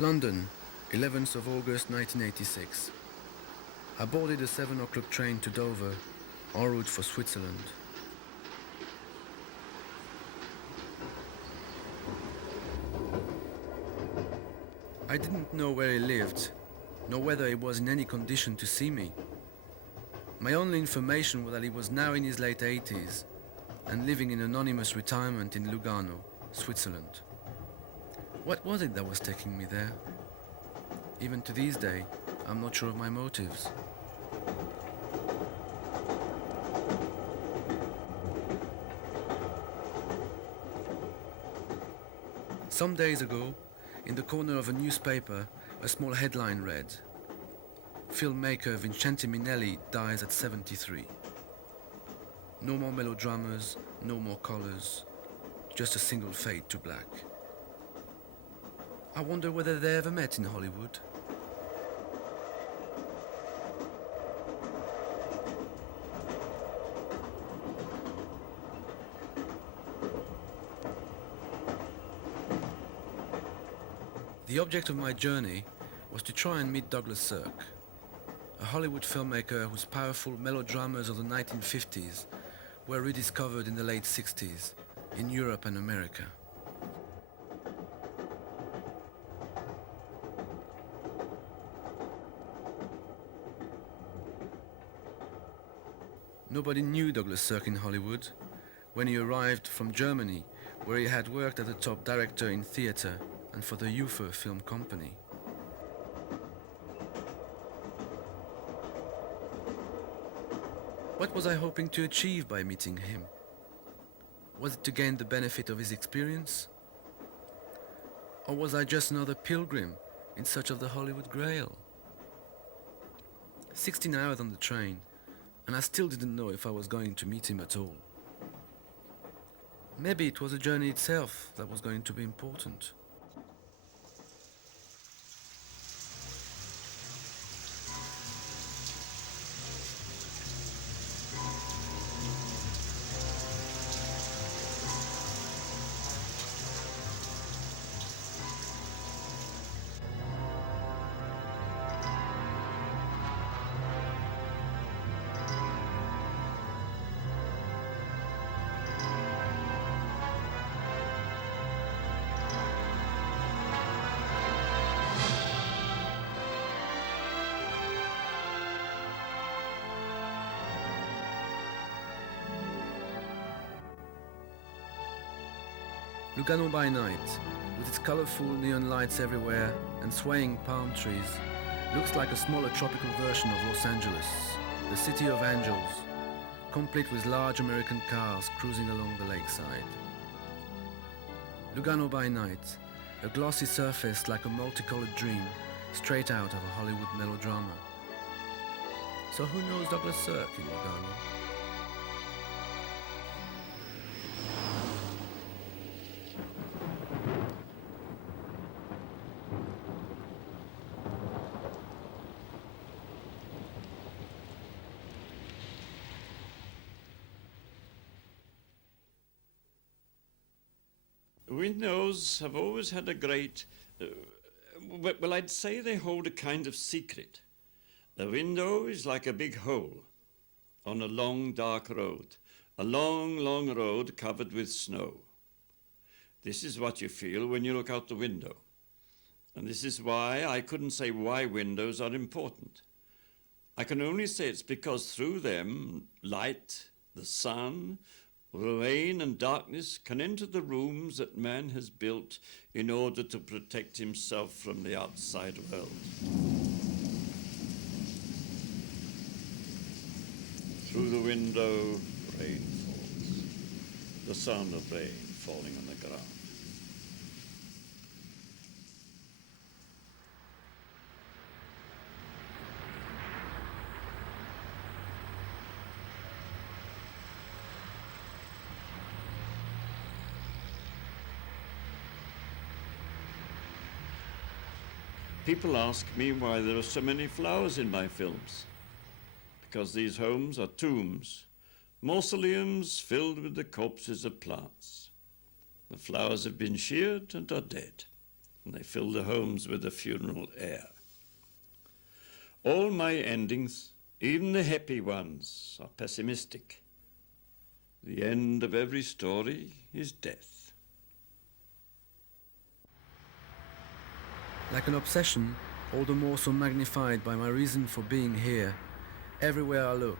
London, 11th of August 1986. I boarded a 7 o'clock train to Dover, en route for Switzerland. I didn't know where he lived, nor whether he was in any condition to see me. My only information was that he was now in his late 80s and living in anonymous retirement in Lugano, Switzerland. What was it that was taking me there? Even to this day, I'm not sure of my motives. Some days ago, in the corner of a newspaper, a small headline read, "Filmmaker Vincente Minnelli dies at 73. No more melodramas, no more colors, just a single fade to black." I wonder whether they ever met in Hollywood. The object of my journey was to try and meet Douglas Sirk, a Hollywood filmmaker whose powerful melodramas of the 1950s were rediscovered in the late 60s in Europe and America. Nobody knew Douglas Sirk in Hollywood when he arrived from Germany, where he had worked as a top director in theater and for the UFO Film Company. What was I hoping to achieve by meeting him? Was it to gain the benefit of his experience? Or was I just another pilgrim in search of the Hollywood Grail? 16 hours on the train, and I still didn't know if I was going to meet him at all. Maybe it was the journey itself that was going to be important. Lugano by night, with its colorful neon lights everywhere and swaying palm trees, looks like a smaller tropical version of Los Angeles, the city of angels, complete with large American cars cruising along the lakeside. Lugano by night, a glossy surface like a multicolored dream, straight out of a Hollywood melodrama. So who knows Douglas Sirk in Lugano? Windows have always had a great, well, I'd say they hold a kind of secret. A window is like a big hole on a long, dark road, a long, long road covered with snow. This is what you feel when you look out the window. And this is why I couldn't say why windows are important. I can only say it's because through them, light, the sun, rain and darkness can enter the rooms that man has built in order to protect himself from the outside world. Through the window, rain falls, the sound of rain falling on the ground. People ask me why there are so many flowers in my films. Because these homes are tombs, mausoleums filled with the corpses of plants. The flowers have been sheared and are dead. and they fill the homes with a funeral air. All my endings, even the happy ones, are pessimistic. The end of every story is death. Like an obsession, all the more so magnified by my reason for being here, everywhere I look,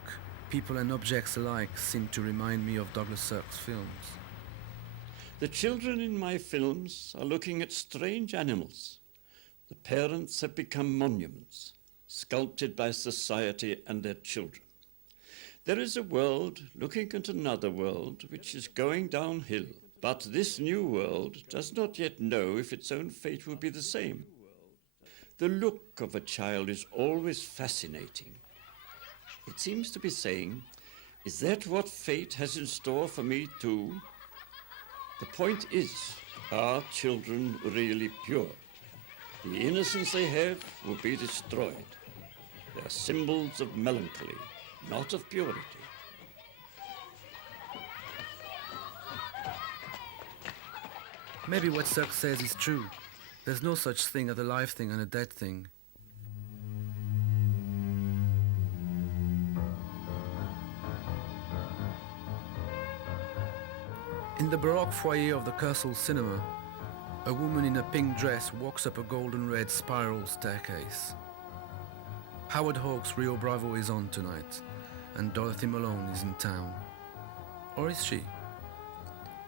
people and objects alike seem to remind me of Douglas Sirk's films. The children in my films are looking at strange animals. The parents have become monuments, sculpted by society and their children. There is a world looking at another world which is going downhill, but this new world does not yet know if its own fate will be the same. The look of a child is always fascinating. It seems to be saying, is that what fate has in store for me too? The point is, are children really pure? The innocence they have will be destroyed. They are symbols of melancholy, not of purity. Maybe what Sirk says is true. There's no such thing as a live thing and a dead thing. In the Baroque foyer of the Kursaal Cinema, a woman in a pink dress walks up a golden-red spiral staircase. Howard Hawks' Rio Bravo is on tonight, and Dorothy Malone is in town. Or is she?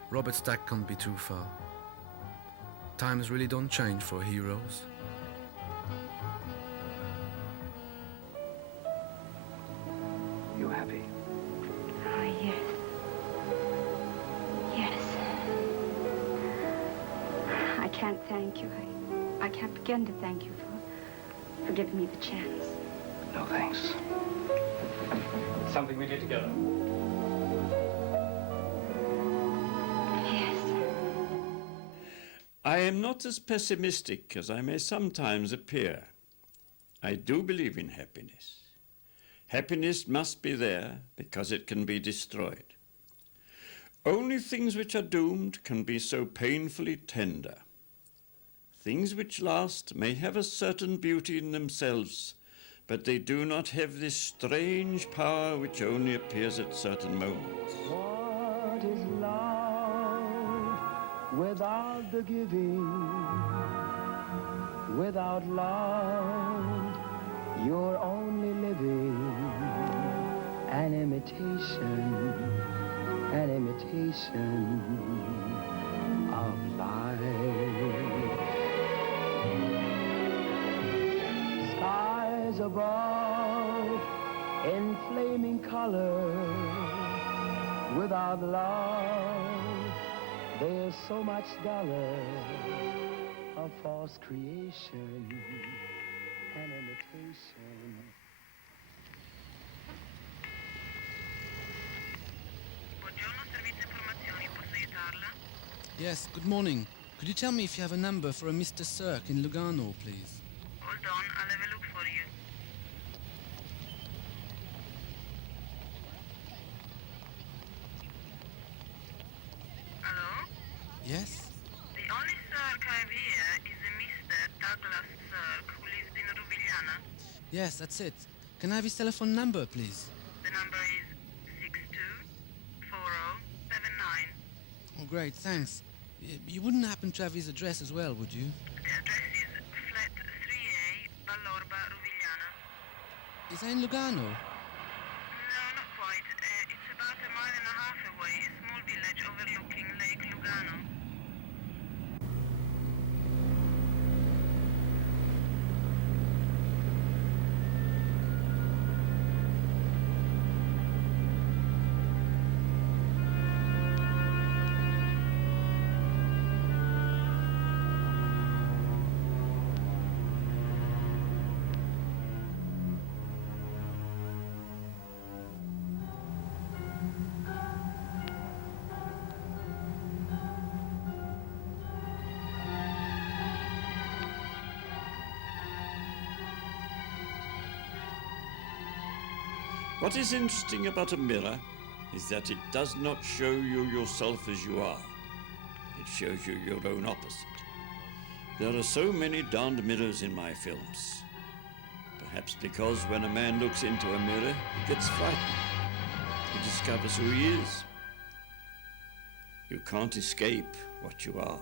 Robert Stack can't be too far. Times really don't change for heroes. You happy? Oh, yes. Yes. I can't thank you. I can't begin to thank you for giving me the chance. No, thanks. Something we did together. Yes. I am not as pessimistic as I may sometimes appear. I do believe in happiness. Happiness must be there because it can be destroyed. Only things which are doomed can be so painfully tender. Things which last may have a certain beauty in themselves, but they do not have this strange power which only appears at certain moments. What is love without the giving? Without love, you're only living an imitation of life. Skies above in flaming color. Without love, there's so much duller. A false creation, an imitation. Buongiorno, servizio informazioni, posso aiutarla? Yes, good morning. Could you tell me if you have a number for a Mr. Sirk in Lugano, please? Hold on, I'll have a look for you. Hello? Yes? The only Sirk I've here is a Mr. Douglas Sirk who lives in Rubigliana. Yes, that's it. Can I have his telephone number, please? The number is 624079. Oh, great, thanks. You wouldn't happen to have his address as well, would you? The address is flat 3A, Vallorba, Rubigliana. Is that in Lugano? No, not quite. It's about a mile and a half away, a small village overlooking Lake Lugano. What is interesting about a mirror is that it does not show you yourself as you are. It shows you your own opposite. There are so many darned mirrors in my films. Perhaps because when a man looks into a mirror, he gets frightened. He discovers who he is. You can't escape what you are.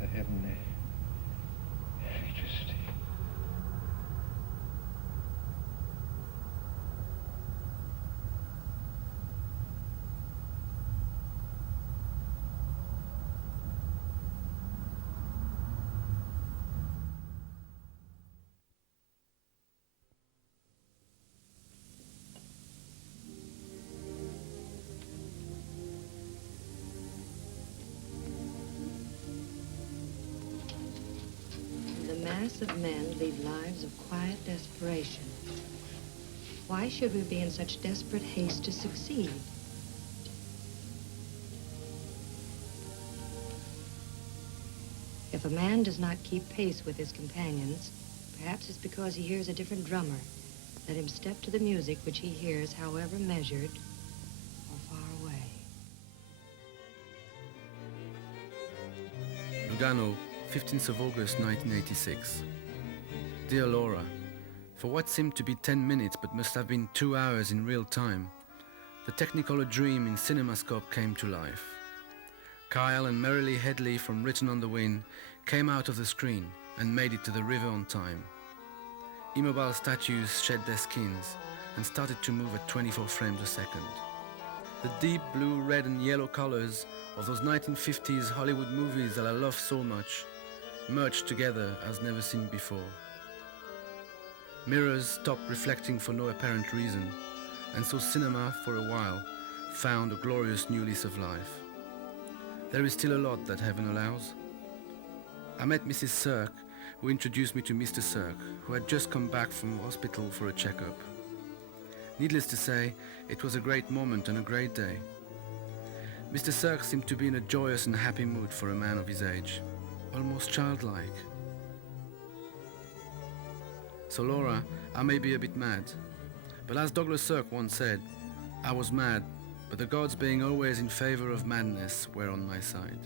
The heavenly electricity. The mass of men lead lives of quiet desperation. Why should we be in such desperate haste to succeed? If a man does not keep pace with his companions, perhaps it's because he hears a different drummer. Let him step to the music which he hears, however measured or far away. Lugano, 15th of August 1986. Dear Laura, for what seemed to be 10 minutes but must have been 2 hours in real time, the Technicolor dream in CinemaScope came to life. Kyle and Merrily Headley from Written on the Wind came out of the screen and made it to the river on time. Immobile statues shed their skins and started to move at 24 frames a second. The deep blue, red and yellow colors of those 1950s Hollywood movies that I love so much merged together as never seen before. Mirrors stopped reflecting for no apparent reason, and so cinema, for a while, found a glorious new lease of life. There is still a lot that heaven allows. I met Mrs. Cirque, who introduced me to Mr. Cirque, who had just come back from hospital for a checkup. Needless to say, it was a great moment and a great day. Mr. Cirque seemed to be in a joyous and happy mood for a man of his age, almost childlike. So Laura, I may be a bit mad, but as Douglas Sirk once said, I was mad, but the gods being always in favor of madness were on my side.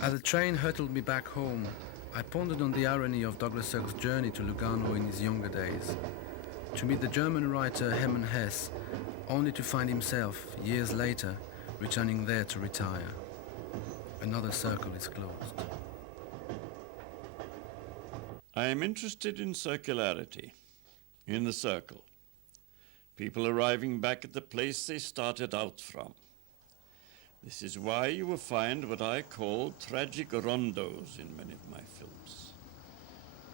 As the train hurtled me back home, I pondered on the irony of Douglas Sirk's journey to Lugano in his younger days, to meet the German writer Hermann Hesse, only to find himself, years later, returning there to retire. Another circle is closed. I am interested in circularity, in the circle. People arriving back at the place they started out from. This is why you will find what I call tragic rondos in many of my films.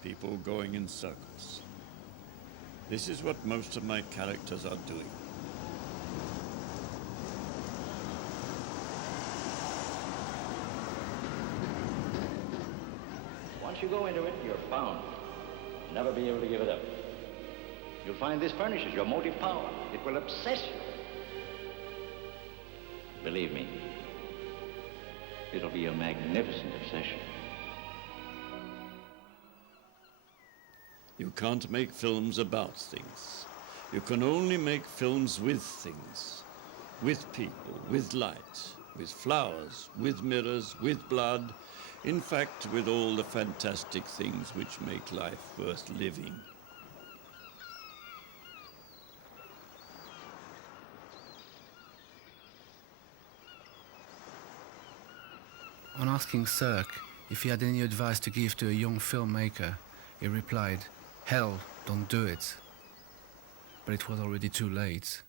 People going in circles. This is what most of my characters are doing. Once you go into it, you're bound. You'll never be able to give it up. You'll find this furnishes your motive power. It will obsess you. Believe me, it'll be a magnificent obsession. You can't make films about things. You can only make films with things. With people, with light, with flowers, with mirrors, with blood, In fact, with all the fantastic things which make life worth living. On asking Cirque if he had any advice to give to a young filmmaker, he replied, "Hell, don't do it." But it was already too late.